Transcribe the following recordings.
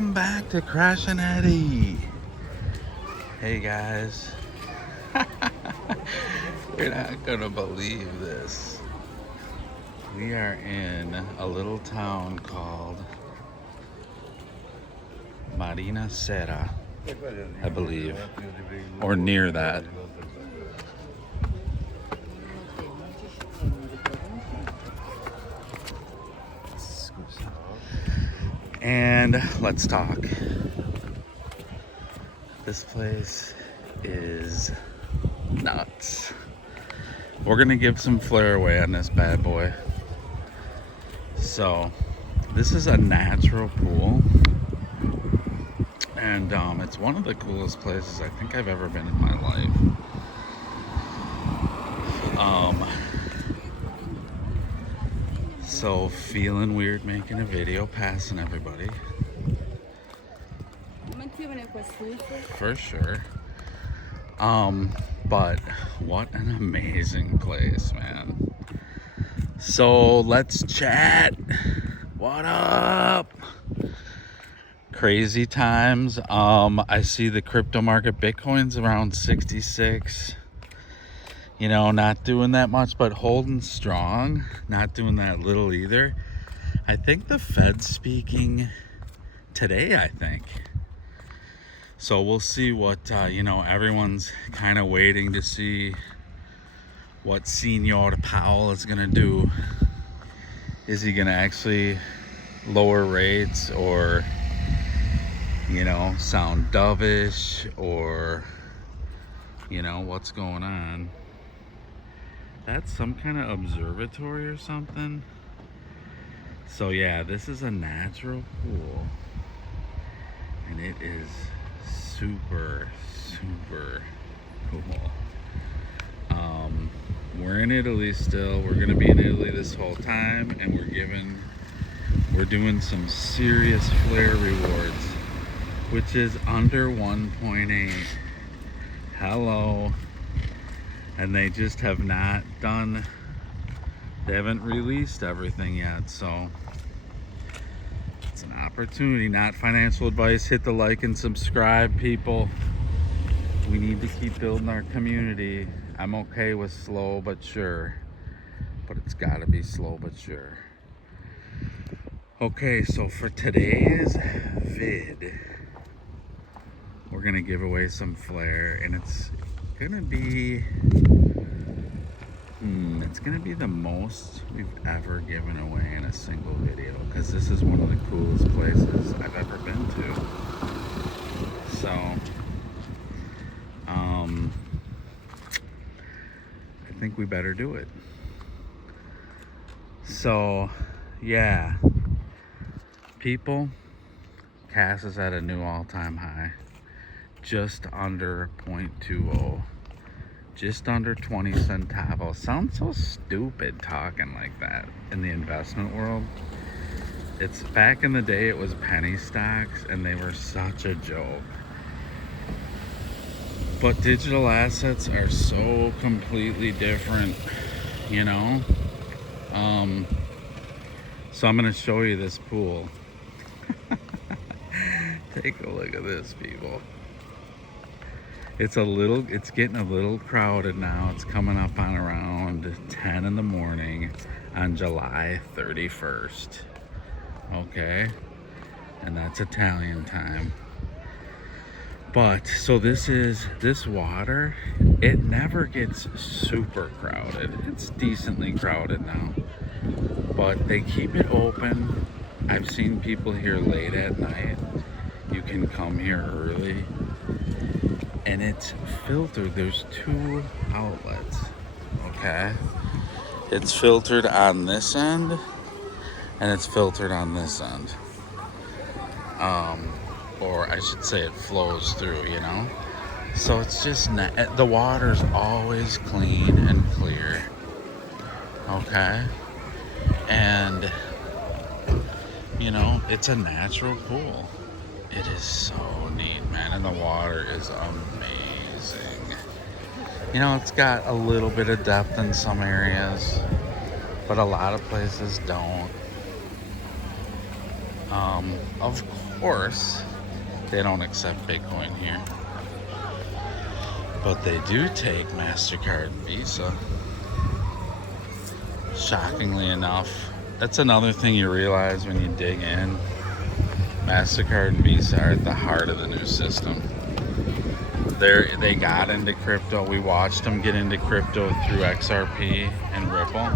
Welcome back to Crash and Edy. Hey guys. You're not gonna believe this. We are in a little town called Marina Serra, I believe, or near that. And let's talk. This place is nuts. We're gonna give some flair away on this bad boy. So this is a natural pool, and it's one of the coolest places I think I've ever been in my life. So feeling weird making a video, passing everybody. For sure. But what an amazing place, man. So let's chat. What up? Crazy times. I see the crypto market, Bitcoin's around 66. You know, not doing that much, but holding strong. Not doing that little either. I think the Fed's speaking today, I think. So we'll see what, everyone's kind of waiting to see what Senor Powell is going to do. Is he going to actually lower rates or, sound dovish or, what's going on? That's some kind of observatory or something. So yeah, this is a natural pool, and it is super cool. We're in Italy still. We're gonna be in Italy this whole time, and we're doing some serious flare rewards, which is under 1.8. Hello. And they just have not done, they haven't released everything yet, so it's an opportunity, not financial advice. Hit the like and subscribe, people. We need to keep building our community. I'm okay with slow but sure, but it's gotta be slow but sure. Okay, so for today's vid, we're gonna give away some flare, and it's gonna be the most we've ever given away in a single video, because this is one of the coolest places I've ever been to. So I think we better do it. So yeah, people, Cass is at a new all-time high, just under 0.20, just under 20 centavos. Sounds so stupid talking like that in the investment world. It's back in the day, it was penny stocks, and they were such a joke. But digital assets are so completely different, So I'm gonna show you this pool. Take a look at this, people. It's getting a little crowded now. It's coming up on around 10 in the morning on July 31st. Okay? And that's Italian time. But, so this water, it never gets super crowded. It's decently crowded now. But they keep it open. I've seen people here late at night. You can come here early. And it's filtered. There's 2 outlets. Okay? It's filtered on this end, and it's filtered on this end. Or I should say it flows through, So it's just, the water's always clean and clear. Okay? And, it's a natural pool. It is so neat, man, and the water is amazing. It's got a little bit of depth in some areas, but a lot of places don't. Of course, they don't accept Bitcoin here. But they do take MasterCard and Visa. Shockingly enough. That's another thing you realize when you dig in. MasterCard and Visa are at the heart of the new system. They got into crypto. We watched them get into crypto through XRP and Ripple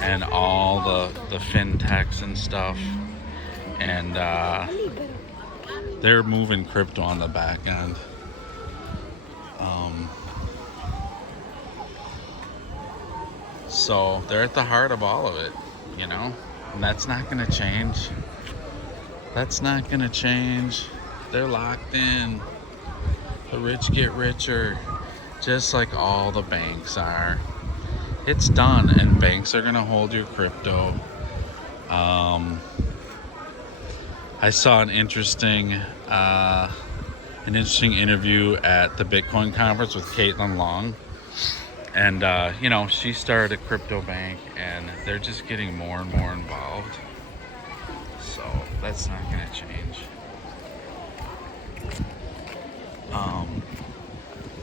and all the fintechs and stuff. And they're moving crypto on the back end. So they're at the heart of all of it, you know, and that's not going to change. That's not going to change. They're locked in. The rich get richer, just like all the banks are. It's done, and banks are going to hold your crypto. I saw an interesting interview at the Bitcoin conference with Caitlin Long. And, you know, she started a crypto bank, and they're just getting more and more involved. So that's not going to change.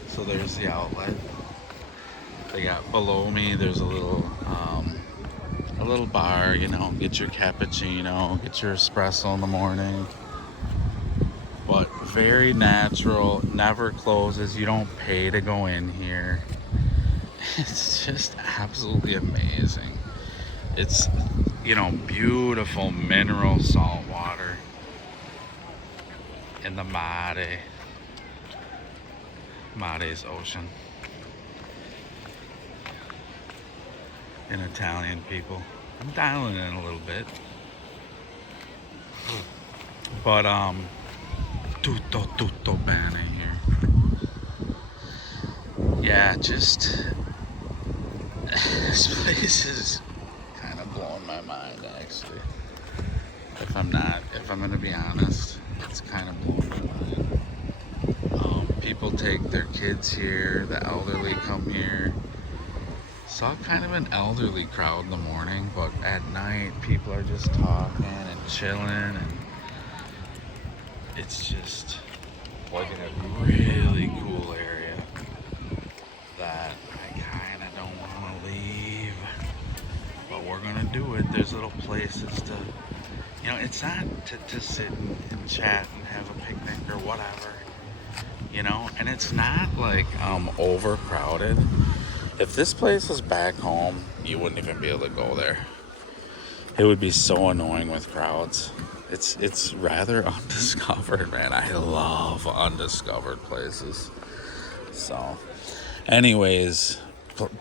So there's the outlet. They got below me, there's a little bar, you know, get your cappuccino, get your espresso in the morning. But very natural, never closes. You don't pay to go in here. It's just absolutely amazing. It's, you know, beautiful mineral salt water in the Mare's ocean. And Italian people. I'm dialing in a little bit. But tutto bene here. Yeah, just this place is kind of blowing my mind, actually. If I'm gonna be honest, it's kind of blowing my mind. People take their kids here, the elderly come here. Saw kind of an elderly crowd in the morning, but at night people are just talking and chilling, and it's just like in a really cool area that I kind of don't want to leave, but we're gonna do it. There's little places to, you know, it's not to sit and chat and have a picnic or whatever, you know, and it's not like overcrowded. If this place was back home, you wouldn't even be able to go there. It would be so annoying with crowds. It's rather undiscovered, man. I love undiscovered places. So, anyways,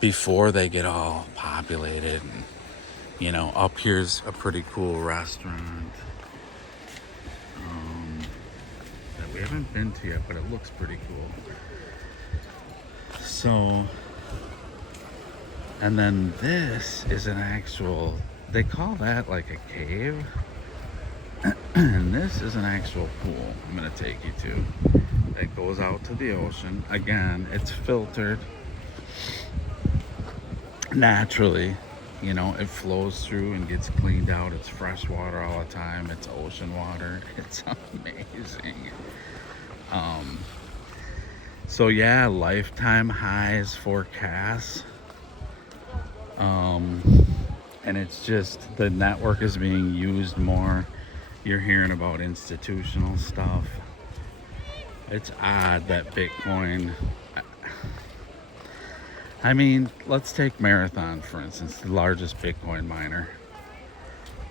before they get all populated, and, you know, up here's a pretty cool restaurant that we haven't been to yet, but it looks pretty cool. So, and then this is an actual, they call that like a cave. And this is an actual pool I'm going to take you to. That goes out to the ocean. Again, it's filtered naturally. You know, it flows through and gets cleaned out. It's fresh water all the time. It's ocean water. It's amazing. So yeah, lifetime highs forecast. And it's just, the network is being used more. You're hearing about institutional stuff. It's odd that Bitcoin, I mean, let's take Marathon, for instance, the largest Bitcoin miner.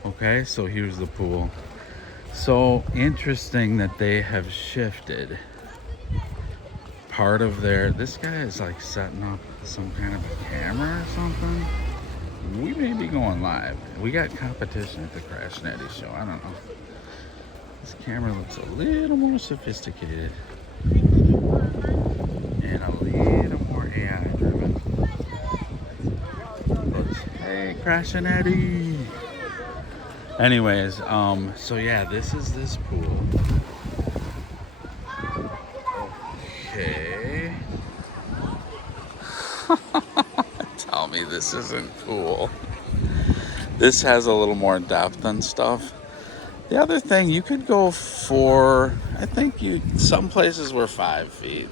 Okay, so here's the pool. So interesting that they have shifted part of their, this guy is like setting up some kind of a camera or something. We may be going live. We got competition at the Crash and Edy show. I don't know. This camera looks a little more sophisticated and a little more AI driven. Looks, hey, Crash and Edy. Anyways, so yeah, this is this pool. Okay. Tell me this isn't cool. This has a little more depth and stuff. The other thing, you could go for, I think some places were 5 feet,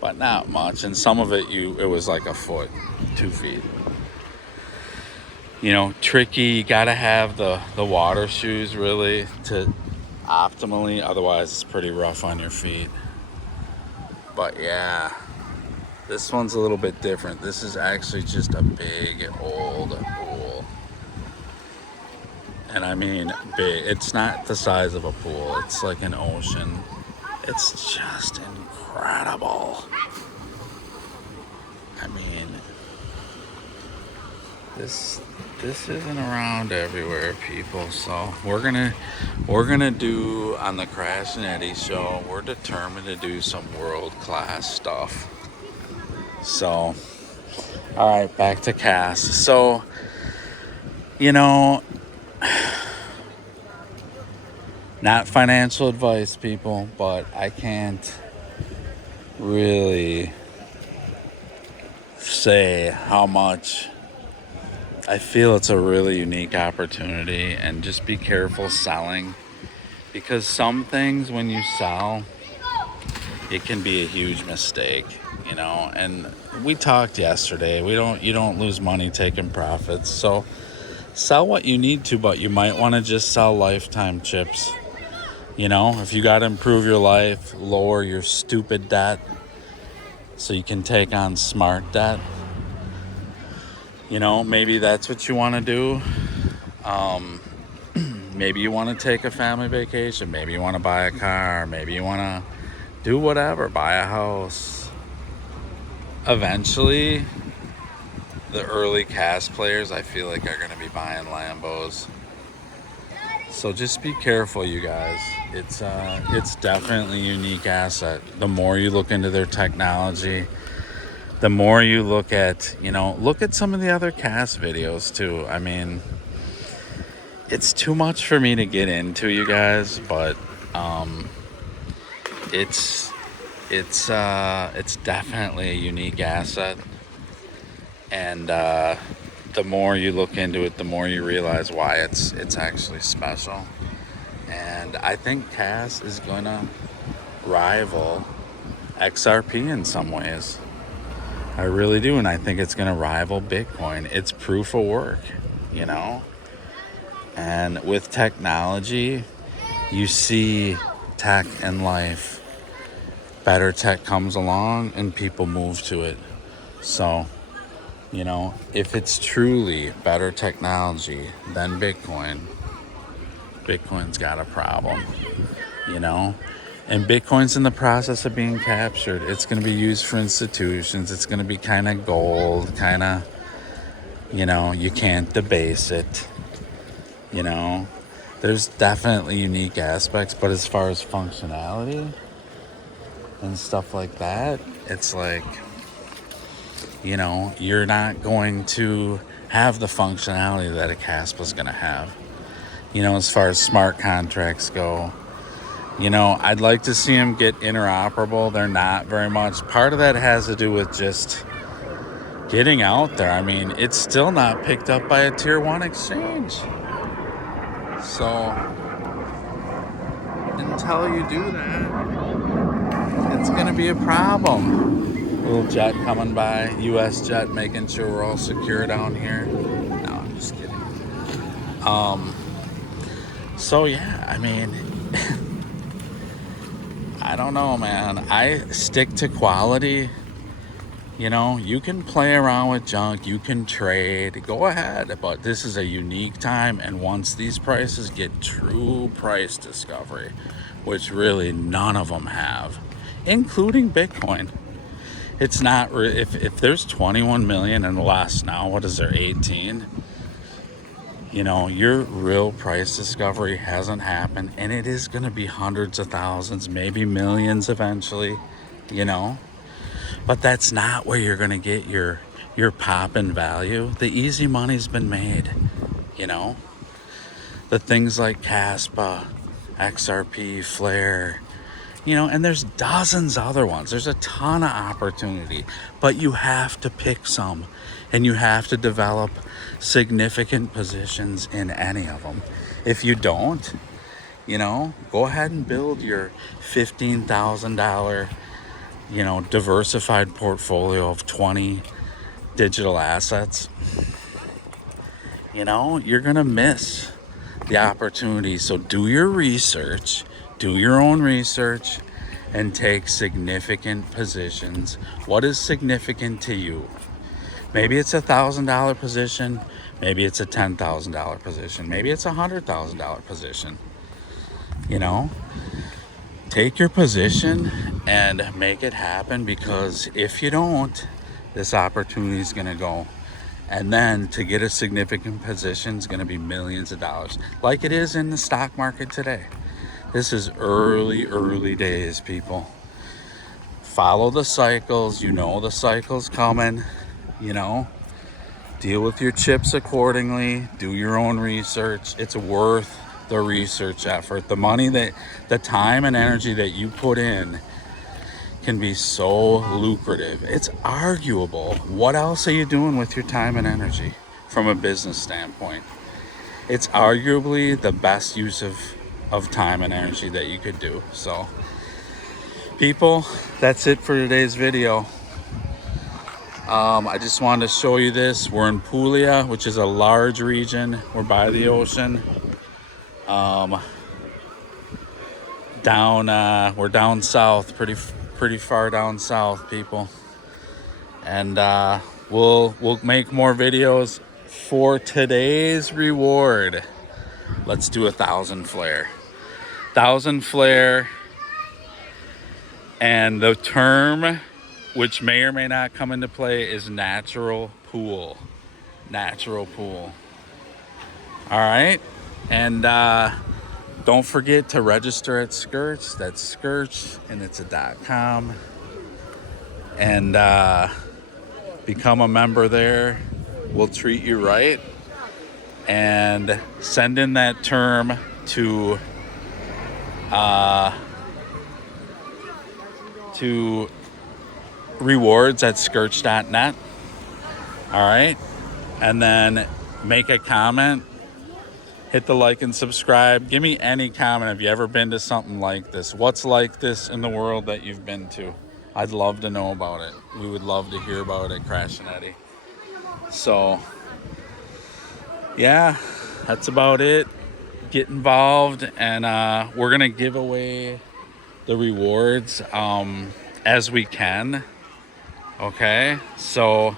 but not much. And some of it, it was like a foot, 2 feet. You know, tricky. You gotta have the water shoes really to optimally, otherwise it's pretty rough on your feet. But yeah, this one's a little bit different. This is actually just a big old pool. And I mean big. It's not the size of a pool. It's like an ocean. It's just incredible. I mean, this isn't around everywhere, people. So we're gonna do on the Crash and Edy show. We're determined to do some world-class stuff. So, all right, back to Cass. So, you know, not financial advice, people, but I can't really say how much I feel it's a really unique opportunity. And just be careful selling, because some things when you sell, it can be a huge mistake, you know. And we talked yesterday, you don't lose money taking profits. So sell what you need to, but you might want to just sell lifetime chips. You know, if you got to improve your life, lower your stupid debt so you can take on smart debt. You know, maybe that's what you want to do. Maybe you want to take a family vacation. Maybe you want to buy a car. Maybe you want to do whatever, buy a house. Eventually, the early cast players, I feel like, are going to be buying Lambos. So just be careful, you guys. It's definitely a unique asset. The more you look into their technology, the more you look at some of the other cast videos too. I mean, it's too much for me to get into, you guys, but it's definitely a unique asset. And the more you look into it, the more you realize why it's actually special. And I think Cass is gonna rival XRP in some ways. I really do, and I think it's gonna rival Bitcoin. It's proof of work, you know? And with technology, you see tech and life. Better tech comes along and people move to it. So, you know, if it's truly better technology than Bitcoin's got a problem, you know? And Bitcoin's in the process of being captured. It's going to be used for institutions. It's going to be kind of gold, kind of, you know, you can't debase it, you know? There's definitely unique aspects, but as far as functionality and stuff like that, it's like, you know, you're not going to have the functionality that a CASPA is going to have. You know, as far as smart contracts go, you know, I'd like to see them get interoperable. They're not very much. Part of that has to do with just getting out there. I mean, it's still not picked up by a tier 1 exchange. So until you do that, it's going to be a problem. Little jet coming by, U.S. jet, making sure we're all secure down here. No, I'm just kidding. So yeah, I mean, I don't know, man. I stick to quality. You know, you can play around with junk, you can trade, go ahead, but this is a unique time. And once these prices get true price discovery, which really none of them have, including Bitcoin. It's not, if there's 21 million and less now, what is there, 18? You know, your real price discovery hasn't happened, and it is going to be hundreds of thousands, maybe millions eventually, you know. But that's not where you're going to get your pop in value. The easy money's been made, you know. The things like Caspa, XRP, Flare, you know, and there's dozens other ones. There's a ton of opportunity, but you have to pick some, and you have to develop significant positions in any of them. If you don't, You know, go ahead and build your $15,000, you know, diversified portfolio of 20 digital assets. You know, you're going to miss the opportunity. So do your research, do your own research, and take significant positions. What is significant to you? Maybe it's $1,000 position. Maybe it's a $10,000 position. Maybe it's a $100,000 position. You know, take your position and make it happen, because if you don't, this opportunity is going to go. And then to get a significant position is going to be millions of dollars, like it is in the stock market today. This is early days, people. Follow the cycles. You know the cycle's coming. You know, deal with your chips accordingly. Do your own research. It's worth the research effort. The money the time and energy that you put in can be so lucrative. It's arguable. What else are you doing with your time and energy from a business standpoint? It's arguably the best use of time and energy that you could do. So, people, that's it for today's video. I just wanted to show you this. We're in Puglia, which is a large region. We're by the ocean. We're down south, pretty far down south, people. And we'll make more videos. For today's reward, let's do 1,000 flare. 1,000 flare. And the term, which may or may not come into play, is natural pool. Natural pool. All right. And don't forget to register at Skearch. That's Skearch, and it's a .com. And become a member there. We'll treat you right. And send in that term to rewards@skearch.net. All right. And then make a comment. Hit the like and subscribe. Give me any comment. Have you ever been to something like this? What's like this in the world that you've been to? I'd love to know about it. We would love to hear about it, Crash and Edy. So, yeah, that's about it. Get involved, and we're going to give away the rewards as we can. Okay? So,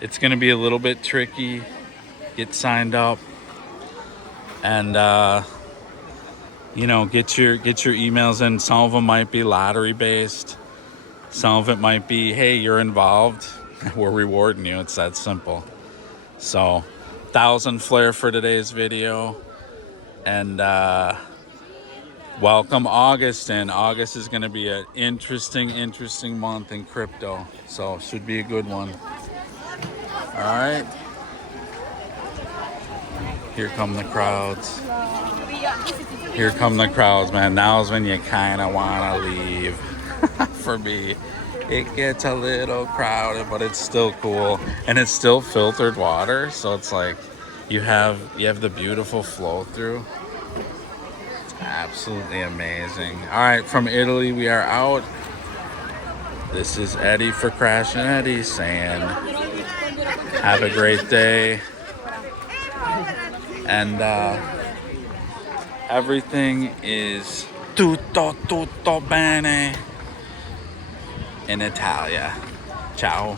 it's going to be a little bit tricky. Get signed up. And you know, get your emails in. Some of them might be lottery based. Some of it might be, hey, you're involved, we're rewarding you. It's that simple. So 1,000 flare for today's video. And welcome August in. August is going to be an interesting month in crypto. So should be a good one. All right. Here come the crowds. Here come the crowds, man. Now's when you kind of want to leave. For me, it gets a little crowded, but it's still cool. And it's still filtered water. So it's like you have the beautiful flow through. It's absolutely amazing. All right, from Italy, we are out. This is Edy for Crash and Edy saying, have a great day. And everything is tutto bene in Italia. Ciao.